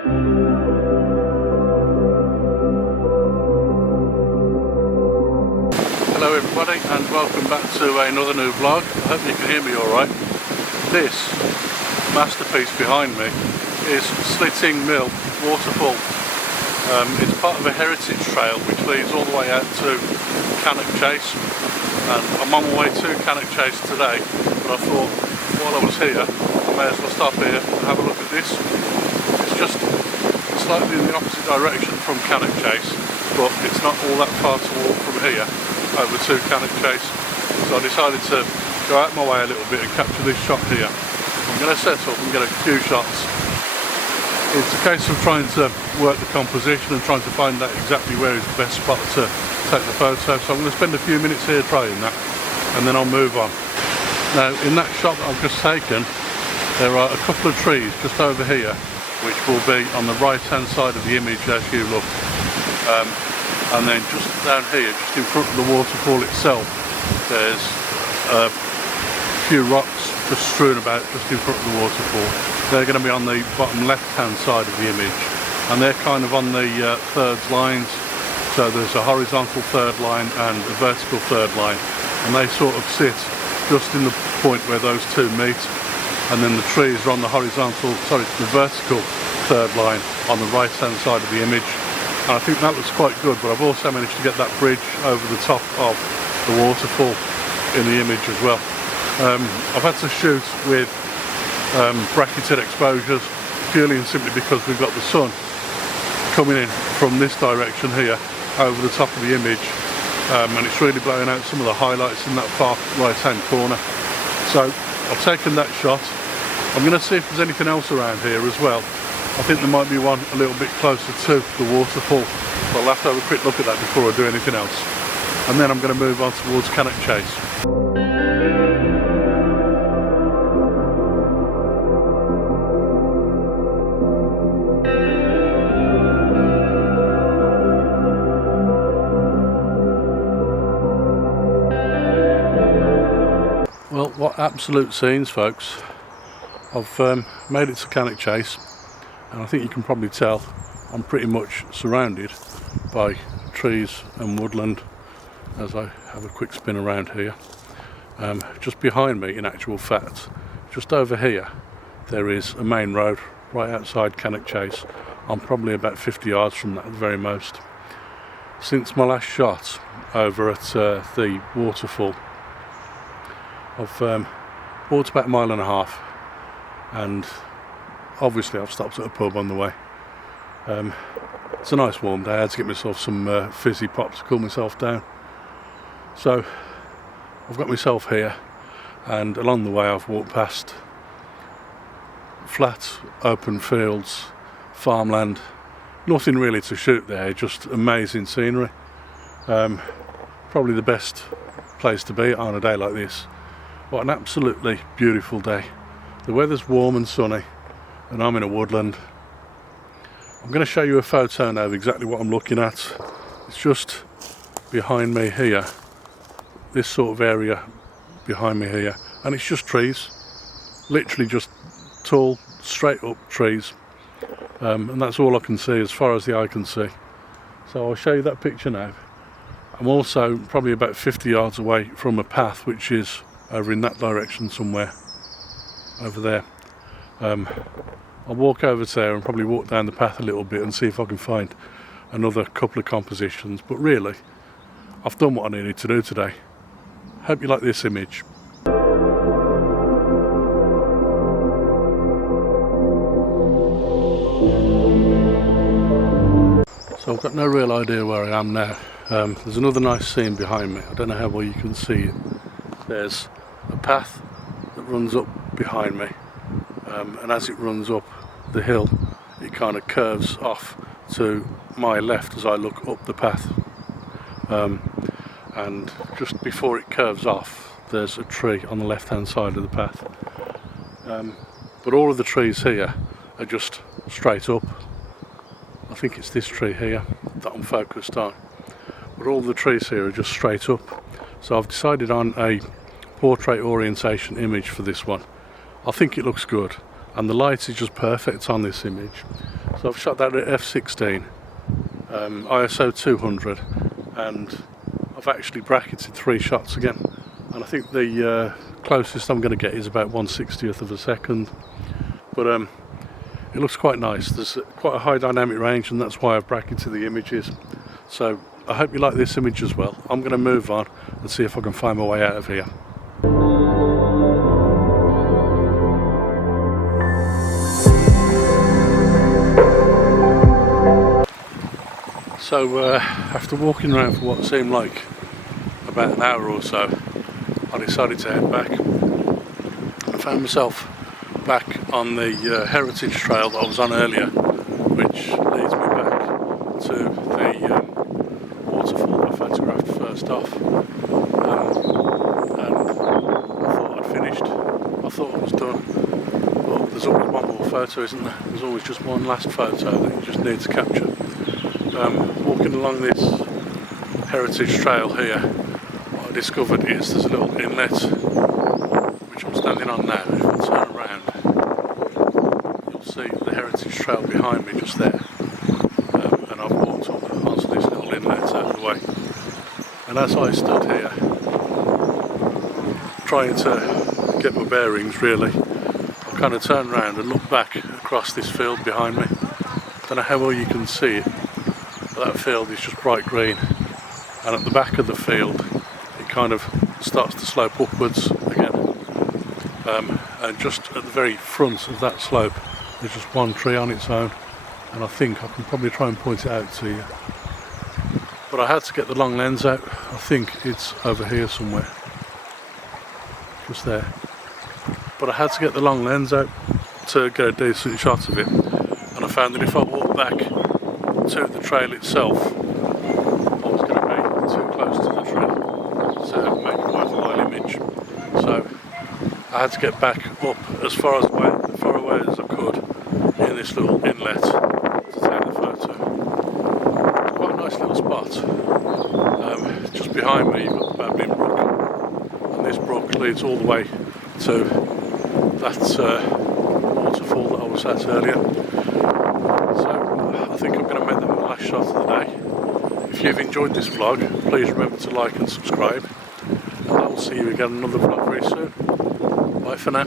Hello everybody and welcome back to another new vlog. I hope you can hear me alright. This masterpiece behind me is Slitting Mill Waterfall. It's part of a heritage trail which leads all the way out to Cannock Chase, and I'm on my way to Cannock Chase today, but I thought while I was here I may as well stop here and have a look at this. It's just slightly in the opposite direction from Cannock Chase, but it's not all that far to walk from here over to Cannock Chase, so I decided to go out my way a little bit and capture this shot here. I'm going to set up and get a few shots. It's a case of trying to work the composition and trying to find out exactly where is the best spot to take the photo, so I'm going to spend a few minutes here trying that and then I'll move on. Now in that shot that I've just taken, there are a couple of trees just over here which will be on the right hand side of the image as you look. And then just down here, just in front of the waterfall itself, there's a few rocks just strewn about just in front of the waterfall. They're going to be on the bottom left hand side of the image, and they're kind of on the thirds lines. So there's a horizontal third line and a vertical third line, and they sort of sit just in the point where those two meet, and then the trees are on the the vertical third line on the right hand side of the image. And I think that looks quite good, but I've also managed to get that bridge over the top of the waterfall in the image as well. I've had to shoot with bracketed exposures purely and simply because we've got the sun coming in from this direction here over the top of the image, and it's really blowing out some of the highlights in that far right hand corner. So I've taken that shot. I'm going to see if there's anything else around here as well. I think there might be one a little bit closer to the waterfall, but I'll have to have a quick look at that before I do anything else. And then I'm going to move on towards Cannock Chase. Well, what absolute scenes, folks. I've made it to Cannock Chase, and I think you can probably tell I'm pretty much surrounded by trees and woodland as I have a quick spin around here. Just behind me, in actual fact, just over here, there is a main road right outside Cannock Chase. I'm probably about 50 yards from that at the very most. Since my last shot over at the waterfall, I've walked about a mile and a half, and obviously I've stopped at a pub on the way. It's a nice warm day. I had to get myself some fizzy pop to cool myself down. So I've got myself here, and along the way I've walked past flat open fields, farmland, nothing really to shoot there, just amazing scenery. Probably the best place to be on a day like this. What an absolutely beautiful day. The weather's warm and sunny, and I'm in a woodland. I'm going to show you a photo now of exactly what I'm looking at. It's just behind me here, this sort of area behind me here, and it's just trees, literally just tall, straight up trees, and that's all I can see as far as the eye can see. So I'll show you that picture now. I'm also probably about 50 yards away from a path which is over in that direction somewhere, over there. I'll walk over there and probably walk down the path a little bit and see if I can find another couple of compositions, but really I've done what I needed to do today. Hope you like this image. So I've got no real idea where I am now. There's another nice scene behind me. I don't know how well you can see it. There's a path that runs up behind me, and as it runs up the hill it kind of curves off to my left as I look up the path, and just before it curves off there's a tree on the left hand side of the path, but all of the trees here are just straight up. I think it's this tree here that I'm focused on, but all the trees here are just straight up. So I've decided on a portrait orientation image for this one. I think it looks good. and the light is just perfect on this image. So I've shot that at f16, ISO 200, and I've actually bracketed 3 shots again, and I think the closest I'm going to get is about 1/60th of a second, but it looks quite nice. There's quite a high dynamic range, and that's why I've bracketed the images. So I hope you like this image as well. I'm going to move on and see if I can find my way out of here. So after walking around for what seemed like about an hour or so, I decided to head back. I found myself back on the heritage trail that I was on earlier, which leads me back to the waterfall that I photographed first off, and I thought I'd finished. I thought I was done, but there's always one more photo, isn't there? There's always just one last photo that you just need to capture. Walking along this heritage trail here, what I discovered is there's a little inlet which I'm standing on now. If I turn around, you'll see the heritage trail behind me just there, and I've walked up onto this little inlet out of the way, and as I stood here trying to get my bearings really, I kind of turned around and looked back across this field behind me. Don't know how well you can see it, but that field is just bright green, and at the back of the field it kind of starts to slope upwards again, and just at the very front of that slope there's just one tree on its own, and I think I can probably try and point it out to you, but I had to get the long lens out. I think it's over here somewhere, just there, but I had to get the long lens out to get a decent shot of it, and I found that if I walk back to the trail itself, I was going to be too close to the tree to make a worthwhile image. So I had to get back up as far away as I could in this little inlet to take the photo. Quite a nice little spot. Just behind me you've got the Babbling Brook, and this brook leads all the way to that waterfall that I was at earlier. So I think I'm going to make that my last shot of the day. If you've enjoyed this vlog, please remember to like and subscribe, and I will see you again in another vlog very soon. Bye for now.